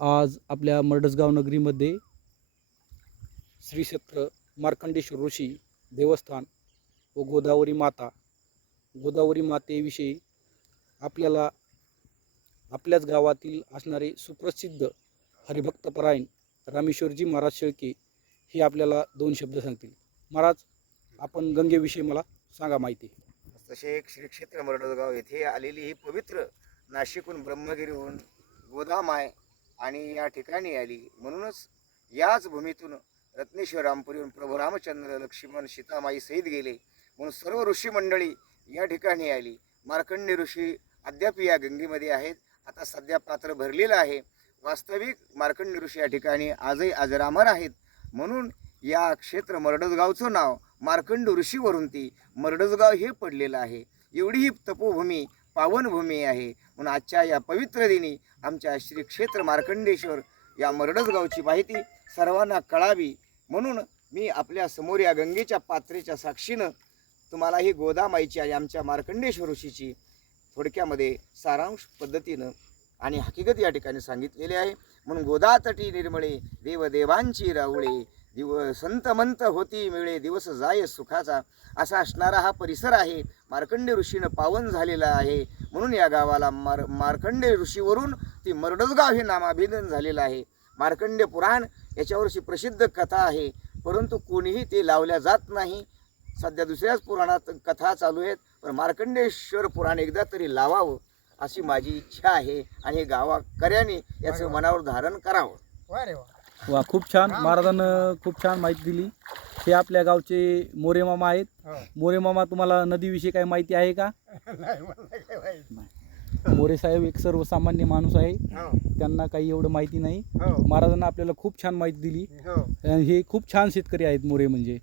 आज आपल्या मर्डसगाव नगरीमध्ये श्री क्षेत्र मार्कंडेश्वर ऋषी देवस्थान व गोदावरी माता गोदावरी मातेविषयी आपल्याला आपल्याच गावातील असणारे सुप्रसिद्ध हरिभक्तपरायण रामेश्वरजी महाराज शेळके हे आपल्याला दोन शब्द सांगतील. महाराज आपण गंगेविषयी मला सांगा माहिती. तसे एक श्री क्षेत्र मरडगाव येथे आलेली ही पवित्र नाशिकहून ब्रह्मगिरीहून गोदामाय आणि या ठिकाणी आली. म्हणूनच याच भूमीतून रत्नेश्वर रामपुरीहून प्रभू रामचंद्र लक्ष्मण सीतामाई सहित गेले. म्हणून सर्व ऋषी मंडळी या ठिकाणी आली. मार्कंडे ऋषी अद्याप या गंगेमध्ये आहेत. आता सध्या पात्र भरलेलं आहे. वास्तविक मार्कंडे ऋषी या ठिकाणी आजही अजरामर आहेत. म्हणून या क्षेत्र मरडसगावचं नाव मार्कंड ऋषीवरून ती मरडसगाव हे पडलेलं आहे. एवढी ही तपोभूमी पावनभूमी आहे. म्हणून आजच्या या पवित्र दिनी आमच्या श्री क्षेत्र मार्कंडेश्वर या मरडसगावची माहिती सर्वांना कळावी. म्हणून मी आपल्यासमोर या गंगेच्या पात्रेच्या साक्षीनं तुम्हाला ही गोदामाईची आणि आमच्या मार्कंडेश्वर ऋषीची थोडक्यामध्ये सारांश पद्धतीनं आणि हकीकत या ठिकाणी सांगितलेली आहे. म्हणून गोदातटी निर्मळे देवदेवांची रावळे दिव संत मंत होती मिळे दिवस जाय सुखाचा. असा असणारा हा परिसर आहे. मार्कंडे ऋषीनं पावन झालेला आहे. म्हणून या गावाला मार मार्कंडे ऋषीवरून ती मरडसगाव हे नामाभिधन झालेलं आहे. मार्कंडे पुराण याच्यावरची प्रसिद्ध कथा आहे. परंतु कोणीही ते लावल्या जात नाही. सध्या दुसऱ्याच पुराणात कथा चालू आहेत. पण मार्कंडेश्वर पुराण एकदा तरी लावावं अशी माझी इच्छा आहे. आणि हे गावाकऱ्यांनी याचं मनावर धारण करावं. वा खूप छान. महाराजांनं खूप छान माहिती दिली. हे आपल्या गावचे मोरे मामा आहेत. हो. मोरे मामा तुम्हाला नदीविषयी काही माहिती आहे का. मोरे साहेब एक सर्वसामान्य माणूस आहे. हो. त्यांना काही एवढं माहिती नाही. हो. महाराजांना आपल्याला खूप छान माहिती दिली. हे खूप छान शेतकरी आहेत मोरे म्हणजे.